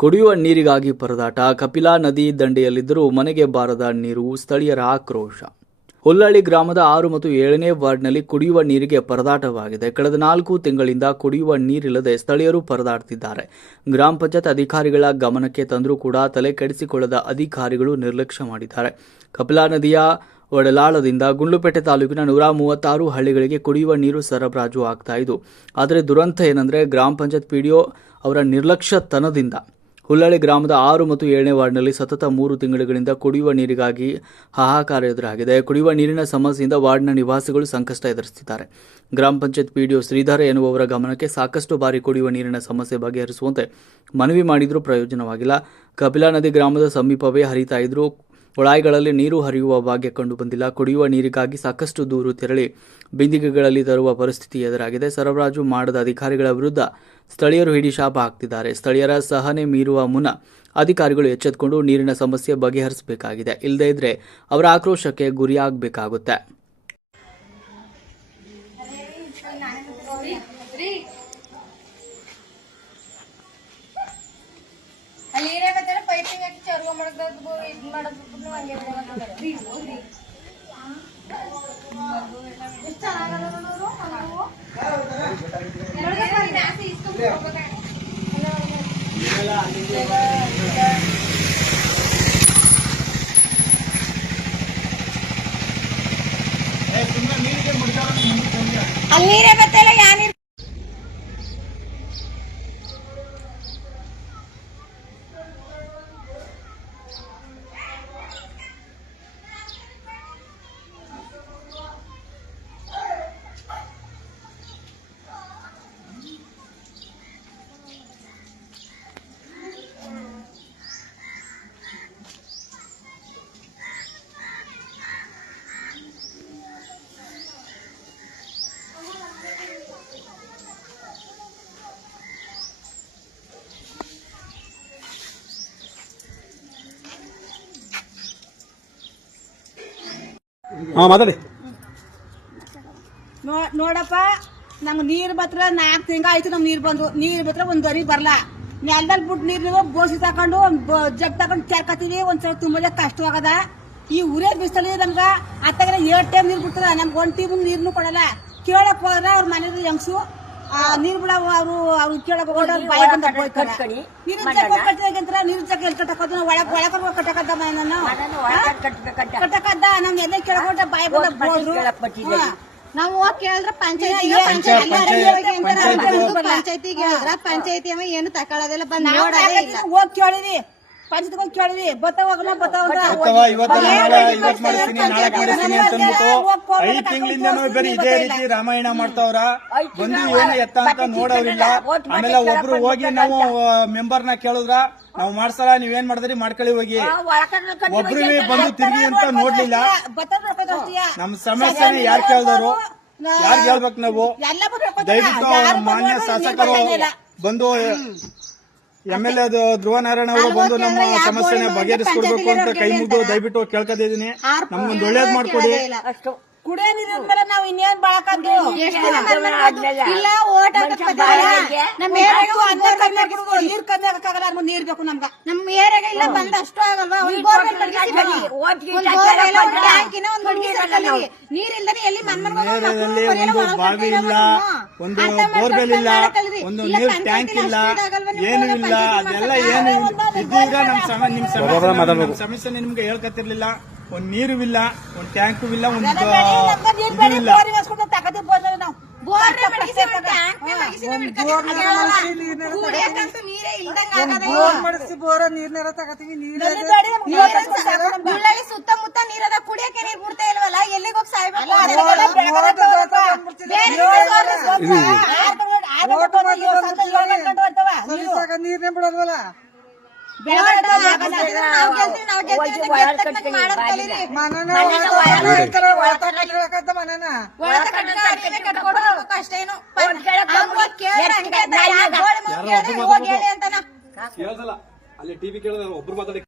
ಕುಡಿಯುವ ನೀರಿಗಾಗಿ ಪರದಾಟ. ಕಪಿಲಾ ನದಿ ದಂಡೆಯಲ್ಲಿದ್ದರೂ ಮನೆಗೆ ಬಾರದ ನೀರು ಸ್ಥಳೀಯರ ಆಕ್ರೋಶ. ಹುಲ್ಲಳ್ಳಿ ಗ್ರಾಮದ ಆರು ಮತ್ತು ಏಳನೇ ವಾರ್ಡ್ನಲ್ಲಿ ಕುಡಿಯುವ ನೀರಿಗೆ ಪರದಾಟವಾಗಿದೆ. ಕಳೆದ ನಾಲ್ಕು ತಿಂಗಳಿಂದ ಕುಡಿಯುವ ನೀರಿಲ್ಲದೆ ಸ್ಥಳೀಯರು ಪರದಾಡುತ್ತಿದ್ದಾರೆ ಗ್ರಾಮ ಪಂಚಾಯತ್ ಅಧಿಕಾರಿಗಳ ಗಮನಕ್ಕೆ ತಂದರೂ ಕೂಡ ತಲೆ ಕೆಡಿಸಿಕೊಳ್ಳದ ಅಧಿಕಾರಿಗಳು ನಿರ್ಲಕ್ಷ್ಯ ಮಾಡಿದ್ದಾರೆ. ಕಪಿಲಾ ನದಿಯ ಒಡಲಾಳದಿಂದ ಗುಂಡ್ಲುಪೇಟೆ ತಾಲೂಕಿನ ನೂರ ಮೂವತ್ತಾರು ಹಳ್ಳಿಗಳಿಗೆ ಕುಡಿಯುವ ನೀರು ಸರಬರಾಜು ಆಗ್ತಾ ಇದ್ದು, ಆದರೆ ದುರಂತ ಏನಂದ್ರೆ ಗ್ರಾಮ ಪಂಚಾಯತ್ ಪಿಡಿಒ ಅವರ ನಿರ್ಲಕ್ಷ್ಯತನದಿಂದ ಹುಲ್ಲಳ್ಳಿ ಗ್ರಾಮದ ಆರು ಮತ್ತು ಏಳನೇ ವಾರ್ಡ್ನಲ್ಲಿ ಸತತ ಮೂರು ತಿಂಗಳುಗಳಿಂದ ಕುಡಿಯುವ ನೀರಿಗಾಗಿ ಹಾಹಾಕಾರ ಎದುರಾಗಿದೆ. ಕುಡಿಯುವ ನೀರಿನ ಸಮಸ್ಯೆಯಿಂದ ವಾರ್ಡ್ನ ನಿವಾಸಿಗಳು ಸಂಕಷ್ಟ ಎದುರಿಸುತ್ತಿದ್ದಾರೆ. ಗ್ರಾಮ ಪಂಚಾಯತ್ ಪಿಡಿಒ ಶ್ರೀಧರ ಎನ್ನುವವರ ಗಮನಕ್ಕೆ ಸಾಕಷ್ಟು ಬಾರಿ ಕುಡಿಯುವ ನೀರಿನ ಸಮಸ್ಯೆ ಬಗೆಹರಿಸುವಂತೆ ಮನವಿ ಮಾಡಿದರೂ ಪ್ರಯೋಜನವಾಗಿಲ್ಲ. ಕಪಿಲಾ ನದಿ ಗ್ರಾಮದ ಸಮೀಪವೇ ಹರಿತಾ ಇದ್ರೂ ಕೊಳಾಯಿಗಳಲ್ಲಿ ನೀರು ಹರಿಯುವ ಭಾಗ್ಯ ಕಂಡು ಬಂದಿಲ್ಲ ಕುಡಿಯುವ ನೀರಿಗಾಗಿ ಸಾಕಷ್ಟು ದೂರು ತೆರಳಿ ಬಿಂದಿಗೆಗಳಲ್ಲಿ ತರುವ ಪರಿಸ್ಥಿತಿ ಎದುರಾಗಿದೆ. ಸರಬರಾಜು ಮಾಡದ ಅಧಿಕಾರಿಗಳ ವಿರುದ್ಧ ಸ್ಥಳೀಯರು ಹಿಡಿ ಶಾಪ ಹಾಕ್ತಿದ್ದಾರೆ. ಸ್ಥಳೀಯರ ಸಹನೆ ಮೀರುವ ಮುನ್ನ ಅಧಿಕಾರಿಗಳು ಎಚ್ಚೆತ್ತುಕೊಂಡು ನೀರಿನ ಸಮಸ್ಯೆ ಬಗೆಹರಿಸಬೇಕಾಗಿದೆ. ಇಲ್ಲದೇ ಇದ್ರೆ ಅವರ ಆಕ್ರೋಶಕ್ಕೆ ಗುರಿಯಾಗಬೇಕಾಗುತ್ತೆ. ಅಲ್ಲಿ ನೀರೇ ಬರ್ತಾಯಿಲ್ಲ ಯಾ ನೀರು ಮಾತಾಡಿ. ನೋಡಪ್ಪ ನಮ್ಗ್ ನೀರು ಬತ್ರ ನಾಲ್ಕು ತಿಂಗ ಆಯ್ತು ನಮ್ಗೆ ನೀರು ಬಂದು, ನೀರು ಬತ್ರ ಒಂದ್ ಗರಿ ಬರಲ್ಲ ನೆಲದಲ್ಲಿ ಬಿಟ್ಟು ನೀರು ನೀವು ಬೋಸಿ ತಕೊಂಡು, ಬ- ಜಗ್ ತಕೊಂಡು ಕೆರ್ಕತ್ತೀವಿ ಒಂದ್ಸಲ ತುಂಬಾ ಕಷ್ಟವಾಗದ ಈ ಉರೇ ಬಿಸಿಲಿ ನಮ್ಗ ಅತ್ತಾಗ ಎರಡ್ ಟೈಮ್ ನೀರ್ ಬಿಡ್ತದ ನಮ್ಗೆ ಒಂದ್ ಟೀಮ್ ನೀರ್ನು ಕೊಡಲ್ಲ. ಕೇಳಕ್ ಹೋದ್ರ ಅವ್ರ ಮನೇಲಿ ಹೆಂಗ್ಸು ನೀರ್ ಬಿಡ ಅವರು ಅವ್ರು ಕೇಳಕ್ ಹೋಗೋದು ಬಾಯಿ ಬಂದ ಜಗ್ ಎಲ್ಲಿ ಕಟ್ಟಕೋದು ಒಳಗ್ ಒಳಗ ಕಟ್ಟಕದ್ದ ನಾನು ಕಟ್ಟಕದ್ದ ನಮ್ ಎದೆ ಕೆಳಗೊಂಡ ಬಾಯಿ ಬಂದ ಬೋದ್ರು. ನಾವು ಹೋಗಿ ಕೇಳಿದ್ರೆ ಪಂಚಾಯತಿ ಪಂಚಾಯತಿಗೆ ಹೇಳಿದ್ರ ಪಂಚಾಯತಿ ಅವ ಏನು ತಕೊಳ್ಳೋದಿಲ್ಲ ಬಂದ್ ನೋಡೋದೇ ಇಲ್ಲ. ಹೋಗಿ ಕೇಳಿವಿ ಹೋಗಿ ಕೇಳಿವಿ ಬತ್ತಾವಾಗಲ್ಲ ಬತ್ತಾವಾಗ ಇವತ್ತು ನಾಳೆ ಇವತ್ತು ಮಾಡಿಸ್ತೀನಿ ನಾಳೆ ಮಾಡಿಸ್ತೀನಿ ಅಂತ ಅಂದ್ಬಿಟ್ಟು ಐದ್ ತಿಂಗಳಿಂದನೂ ಬರೀ ಇದೇ ರೀತಿ ರಾಮಾಯಣ ಮಾಡ್ತಾವ್ರ. ಬಂದು ಏನು ಎತ್ತ ಅಂತ ನೋಡೋರಿಲ್ಲ. ಆಮೇಲೆ ಒಬ್ರು ಹೋಗಿ ನಾವು ಮೆಂಬರ್ನ ಕೇಳಿದ್ರ ನಾವು ಮಾಡ್ಸಲ್ಲ ನೀವೇನ್ ಮಾಡಿದ್ರಿ? ಮಾಡ್ಕೊಳ್ಳಿ ಹೋಗಿ. ಒಬ್ರು ಬಂದು ತಿರುಗಿ ಅಂತ ನೋಡ್ಲಿಲ್ಲ. ನಮ್ ಸಮಸ್ಯೆನ ಯಾರು ಕೇಳಿದ್ರು ಯಾರು ಹೇಳ್ಬೇಕು ನಾವು? ದಯವಿಟ್ಟು ಮಾನ್ಯ ಶಾಸಕರು ಬಂದು M L A Dhruva Narayana ಅವರು ಬಂದು ನಮ್ಮ ಸಮಸ್ಯೆನ ಬಗೆಹರಿಸ್ಕೊಡ್ಬೇಕು ಅಂತ ಕೈ ಮುಗಿದು ದಯವಿಟ್ಟು ಕೇಳ್ಕೊತಿದೀನಿ ನಮ್ಗೊಂದು ಒಳ್ಳೇದ್ ಮಾಡ್ಕೊಡಿ ಕುಡಿಯೋ ನೀರಂದ್ರೆ ನಾವು ಇನ್ನೇನ್ ಇಲ್ಲ ಓಟ್ ಏರಿಯಾಗೆ ಒಂದ್ ನೀರ್ ಕಮ್ಮಿ ಆಗಕ್ಕಾಗಲ್ಲ ನಮ್ಗೆ ನೀರ್ ಬೇಕು ನಮ್ಗ ನಮ್ಮ ಏರಿಯಾಗೆ ಇಲ್ಲ ಬಂದ್ ಅಷ್ಟು ಆಗಲ್ವಾ ಒಂದ್ ಬೋರ್ವೆಲ್ ಎಲ್ಲಿ ಒಂದು ಇಲ್ಲ ಒಂದು ಅರ್ಥ ಬೋರ್ವೆಲ್ ಇಲ್ಲ ಒಂದು ನೀರ್ ಟ್ಯಾಂಕ್ ಇಲ್ಲ ಅಷ್ಟು ಏನು ಇಲ್ಲ ಅದೆಲ್ಲ? ಏನು ಇದೀಗ ನಮ್ ಸಮ ನಿಮ್ ಸಮಸ್ಯೆ ಸಮಸ್ಯೆ ನಿಮ್ಗೆ ಹೇಳ್ಕತ್ತಿರ್ಲಿಲ್ಲ ಒಂದ್ ನೀರು ಇಲ್ಲ ಒಂದ್ ಟ್ಯಾಂಕು ಇಲ್ಲ ಒಂದ್ ಇದು ಇಲ್ಲ. ಬೋರಿ. ಬೋರ ತಗತೀವಿ ನೀರ್ ಸುತ್ತಮುತ್ತ ನೀರದ ಕುಡಿಯಕ್ಕೆ ನೀರ್ ಬಿಡ್ತಾ ಇಲ್ವಲ್ಲ? ಎಲ್ಲಿಗೆ ಹೋಗಿ ಸಾಯ್ಬೇಕು? ನೀರ್ನೇ ಬಿಡೋದಲ್ಲ ಅಷ್ಟೇನು. ಅಂತಾನ. ಅಲ್ಲಿ ಟಿವಿ ಕೇಳಿದ್ರೆ ಒಬ್ರು ಮಾತಾಡಿ